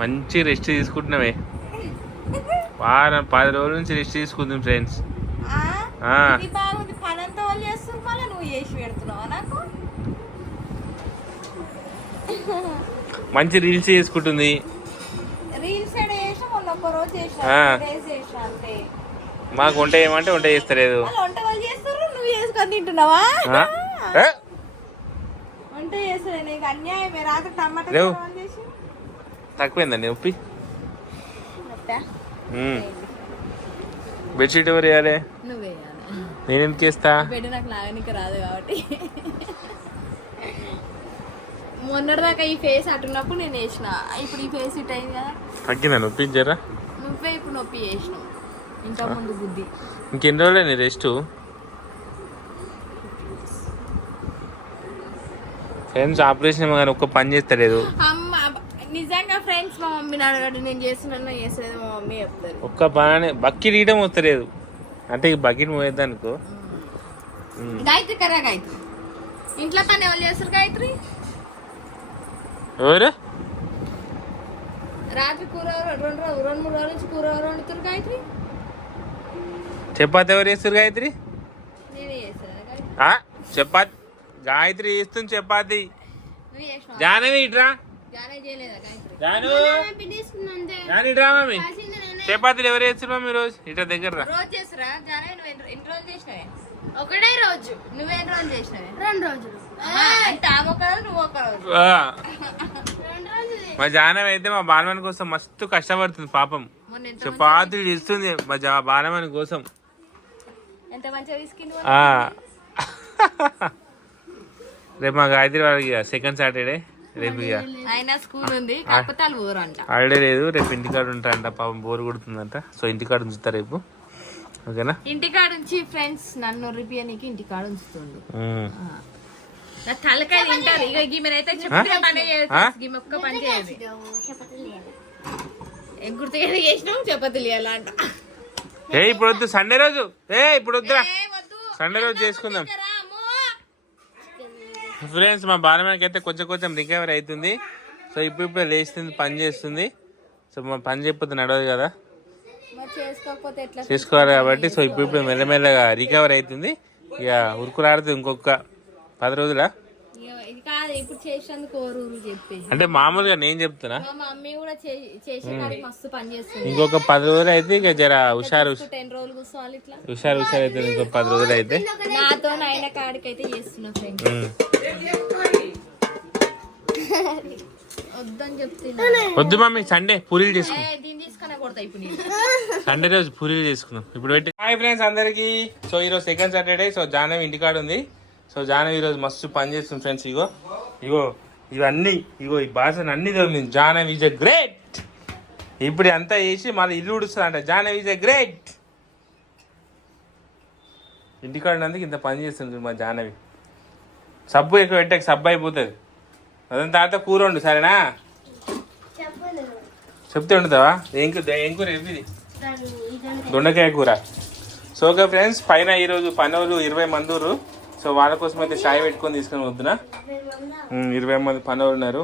మంచి రెస్ట్ తీసుకుంటున్నావే వారం పది రోజుల నుంచి రెస్ట్ తీసుకుందాం ఫ్రెండ్స్ మంచి రీల్స్ చేసుకుంటుంది. మాకు వంట ఏమంటే వంట చేస్తలేదు. తింటున్నావా? వంట చేస్తారు నీకు అన్యాయమే రాత్రి టమాటా లేవు. కూర చేసి? తక్కువైందండి ఉప్పి. అబ్బా, మ్మ్. బెడ్షీట్ ఎవరు వేయాలి? నువ్వే నేను ఎందుకు వేస్తా నాకు లాగనికి రాదు కాబట్టి. మొన్నటిదాకా ఈ ఫేస్ అటున్నప్పుడు నేను వేసిన. ఇప్పుడు ఈ ఫేస్ ఇట్ అయింది కదా. తగ్గిందా నొప్పి నువ్వే ఇప్పుడు నొప్పి చేసినావు. ఇంకా ముందు బుద్ధి. ఇంకెన్ని రోజులు రెస్ట్? ఫ్రెండ్స్ ఆపరేషన్ ఏమో కానీ ఒక్క పని చేస్తలేదు. అమ్మ నిజంగా ఫ్రెండ్స్ మా మమ్మీని అడగడు నేను చేస్తున్నా చేసేది మా మమ్మీ చెప్తారు ఒక్క పని బక్కి రీయడం వస్తలేదు. అంటే ఈ బకెట్ మోయేద్దాం అనుకో. గాయత్రి కరా గాయత్రి. ఇంట్లో పని ఎవరు చేస్తారు గాయత్రి? ఎవరు? రాత్రి కూర రెండు రోజులు రెండు మూడు రోజుల నుంచి కూర ఎవరు వండుతారు గాయత్రి. చపాతి ఎవరు చేస్తారు గాయత్రి? నేనే చేస్తాను? చపాతి గాయత్రి చేస్తుంది చపాతి. జానవి ఇట్రా. జానే చేయలేదా గాయత్రి? జాను. జాను ఇట్రా మమ్మీ చపాతీలు ఎవరు చేస్తారు మమ్మీ రోజు ఇట్లా దగ్గర రోజు నువ్వు ఒకటే రోజు. నువ్వు ఎన్ని రోజులు చేసినావే? రెండు రోజులు. రోజు రోజు. మా జానవి అయితే మా బాలమణి కోసం మస్తు కష్టపడుతుంది పాపం. చపాతీలు ఇస్తుంది మా జా బాలమణి కోసం. ఎంత మంచిగా. రేపు మా గాయత్రి వాళ్ళకి సెకండ్ సాటర్డే రేపు ఇక ఆయన స్కూల్ ఉంది కాకపోతే వాళ్ళు హాలిడే లేదు రేపు ఇంటికాడ ఉంటారంట పాపం బోర్ కొడుతుందంట. సో ఇంటికాడ ఉంచుతా రేపు. ఓకేనా? ఇంటికాడ నుంచి ఫ్రెండ్స్ నన్ను రిపియనికి ఇంటికాడ ఉంచుతుండు. నా తలకాయ తింటారు. ఇక చెప్పిన పని చేయదు ఒక్క పని చేయదు ఏం గుర్తుగా ఇప్పుడు వద్దు సండే రోజు. ఏ ఇప్పుడు వద్దురా. సండే రోజు చేసుకుందాం. ఫ్రెండ్స్ మా బాలమణికి అయితే కొంచెం కొంచెం రికవరీ అవుతుంది. సో ఇప్పుడు ఇప్పుడు లేస్తుంది పని చేస్తుంది. సో మా పని చెప్పొద్దు నడవదు కదా. చేసుకోవాలి కాబట్టి సో ఇప్పుడు ఇప్పుడు మెల్లమెల్లగా రికవర్ అవుతుంది. ఇక ఉరుకులాడుతుంది ఇంకొక పది రోజులా. కాదు ఇప్పుడు అంటే మామూలుగా నేను చెప్తున్నా. మా మమ్మీ కూడా చే- చేసే కాడికి మస్తు పని చేస్తుంది. ఇంకొక పది రోజులు అయితే ఇక జర హుషారు టెన్ రోజులు కూర్చోవాలి ఇట్లా. హుషారు హుషారు అవుతుంది ఇంకొక పది రోజులు అయితే. నాతో అయిన కాడికి అయితే చేస్తున్నా ఫ్రెండ్స్ ఉమ్. వద్దని చెప్తున్నా. వద్దు మమ్మీ సండే పూరీలు చేసుకుందాం. సండే రోజు పూరీలు చేసుకుందాం. ఇప్పుడు పెట్టి హాయ్ ఫ్రెండ్స్ అందరికి. సో ఈరోజు సెకండ్ సాటర్డే సో జానవి ఇంటికాడ ఉంది సో జానవి ఈరోజు మస్తు పని చేస్తుంది ఫ్రెండ్స్ ఇగో ఇగో ఇవన్నీ ఇగో ఈ భాషను అన్ని తోమింది జానవి ఈజ్ అ గ్రేట్ ఇప్పుడు అంతా చేసి మళ్ళీ ఇల్లు ఉడుస్తుంది అంట జానవి ఈజ్ అ గ్రేట్ ఇంటికాడినందుకు ఇంత పని చేస్తుంది మా జానవి. సబ్బు ఎక్కువ పెట్టాక సబ్బు అయిపోతుంది. అదంతా తర్వాత కూర వండు సరేనా? చెప్తే వండుతావా? ఏం కూర ఏం కూర ఇది దొండకాయ కూర. సో ఓకే ఫ్రెండ్స్ పైన ఈరోజు రోజు ఇరవై మందూరు సో వాళ్ళ కోసం అయితే చాయ్ పెట్టుకొని తీసుకొని వద్దునా ఇరవై మంది పనోళ్ళు ఉన్నారు.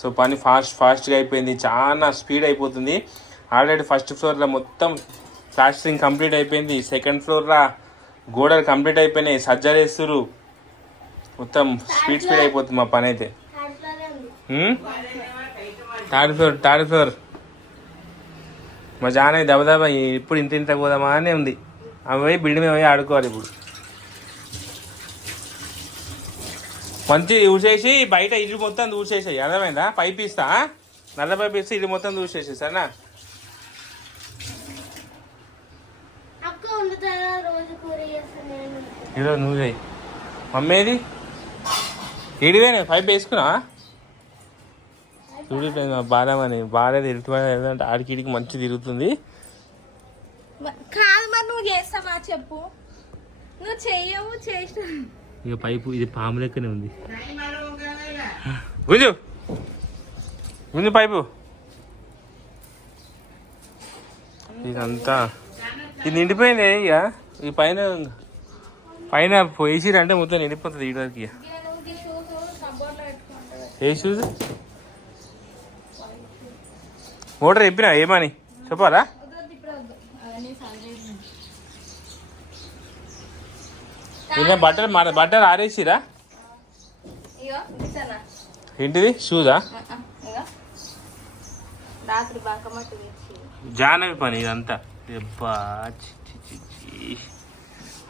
సో పని ఫాస్ట్ ఫాస్ట్గా అయిపోయింది. చాలా స్పీడ్ అయిపోతుంది. ఆల్రెడీ ఫస్ట్ ఫ్లోర్లో మొత్తం ప్లాస్టరింగ్ కంప్లీట్ అయిపోయింది. సెకండ్ ఫ్లోర్లో గోడలు కంప్లీట్ అయిపోయినాయి. సజ్జలు వేస్తురు మొత్తం స్పీడ్ స్పీడ్ అయిపోతుంది మా పని అయితే? Third floor third floor. మా జానవి దబదబా ఇప్పుడు ఇంత ఇంత పోదామా అని ఉంది. పోయి బిల్డింగ్ పోయి ఆడుకోవాలి ఇప్పుడు. మంచి ఊసేసి బయట ఇల్లు మొత్తం దూసేసాయి. అర్థమైందా? పైప్ ఇస్తా నల్ల పైప్ ఇస్తే ఇల్లు మొత్తం దూసేసి సరేనా? నేను. ఈరోజు నువ్వు చేయి మమ్మేది? ఇడివేనే పైప్ వేసుకున్నావా? చూడిపోయింది మా బాధమని బాధ తిరుగుతుంది ఏంటంటే ఆడికి ఇడికి మంచి తిరుగుతుంది. కాదు మరి నువ్వు చేస్తావా చెప్పు. నువ్వు చెయ్యవు చేసిన ఇక పైపు ఇది పాము లెక్కనే ఉంది. గుంజు గుంజు పైపు. ఇదంతా. ఇది నిండిపోయింది ఇక. ఈ పైన పైన వేసిరంటే మొత్తం నిండిపోతుంది ఇటువరకు ఇక. ఏ షూస్? మోటార్ చెప్పినా ఏమని? చెప్పాలా వద్దు ఇప్పుడు వద్దు అవన్నీ సంజయ్ ఇంకా బట్టలు మన బట్టలు ఆరేసిరా? ఏంటిది? షూదా జానవి పని ఇదంతా.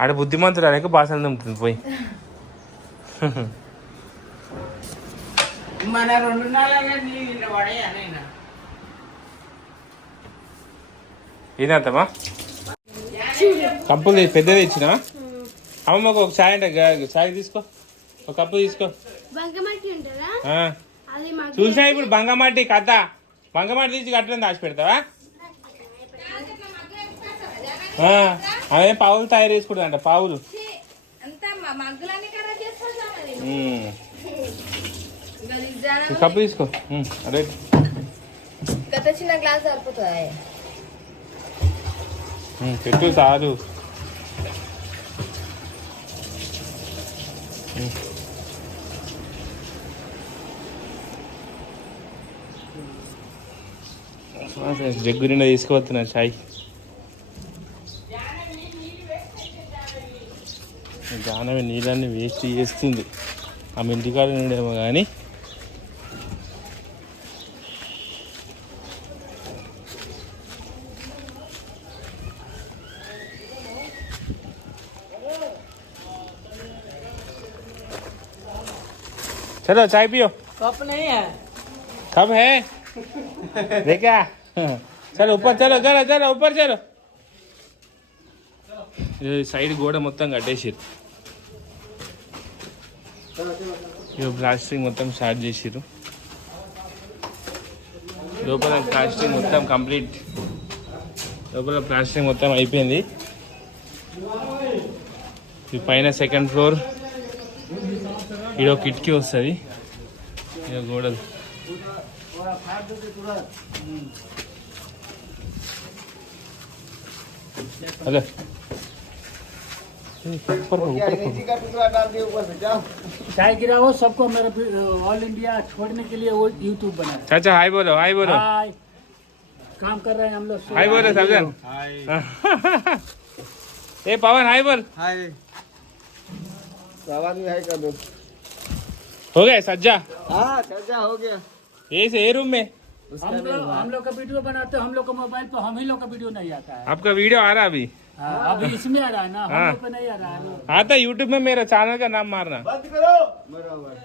ఆడ బుద్ధిమంతుడు అనేక భాషలు నమ్ముతుంది పోయి. మన రెండు తె- పెద్దది ఇచ్చిన అమ్మమ్మకు ఒక చాయ్ అంటే చాయ్ తీసుకో. ఒక కప్పు తీసుకో. బంకమట్టి ఉంటుందా? ఆ. అది మాకు చూసినా ఇప్పుడు బంగమాటి కథ. బంగమాటి తీసి కట్టడం దాచి పెడతావా? ఆ, అదే పావులు తయారు పావులు. ఇంకా దిగ్జానం ఈ కప్పు తీసుకో. అదే గత చిన్న గ్లాస్ సరిపోతుంది? పెట్టు చాలు ఉమ్. అదే జగ్గు నిండా తీసుకుపోతున్నా చాయ్? జానవి నీళ్ళని వేస్ట్ చేస్తుంది. ఆమె ఇంటికాడ నుండేమో కానీ चलो चाय पियो कप नहीं है कब है देखा चलो ऊपर चलो चलो चलो ऊपर चलो ఇది సైడ్ గోడ మొత్తం కట్టేసిర్రు ఇక ప్లాస్టింగ్ మొత్తం స్టార్ట్ చేసిర్రు లోపల ప్లాస్టింగ్ మొత్తం కంప్లీట్ లోపల ప్లాస్టింగ్ మొత్తం అయిపోయింది ఈ పైన సెకండ్ ఫ్లోర్ ఈడో కిటికీ వస్తుంది ఇక గోడలు అదే ऊपर को, ऊपर को। चाय गिराओ सबको मेरा ऑल इंडिया छोड़ने के लिए वो यूट्यूब बना है चाचा हाय बोलो हाय बोलो हाय काम कर रहे हैं हम लोग हाय बोलो सबजन ए पवन हाय बोल हाय आवाज भी हाय कर दो हो गया सज्जा? सज्जा चर्चा हो गया। ये रूम में। हम लोग हम लोग का वीडियो बनाते हम लोग का मोबाइल पर हम ही लोग का वीडियो नहीं आता है। आपका वीडियो आ रहा अभी? हाँ, अभी इसमें आ रहा है ना हम हाँ। लोग पे नहीं आ रहा है। आता यूट्यूब में मेरा चैनल का नाम मारना। बंद करो। बराबर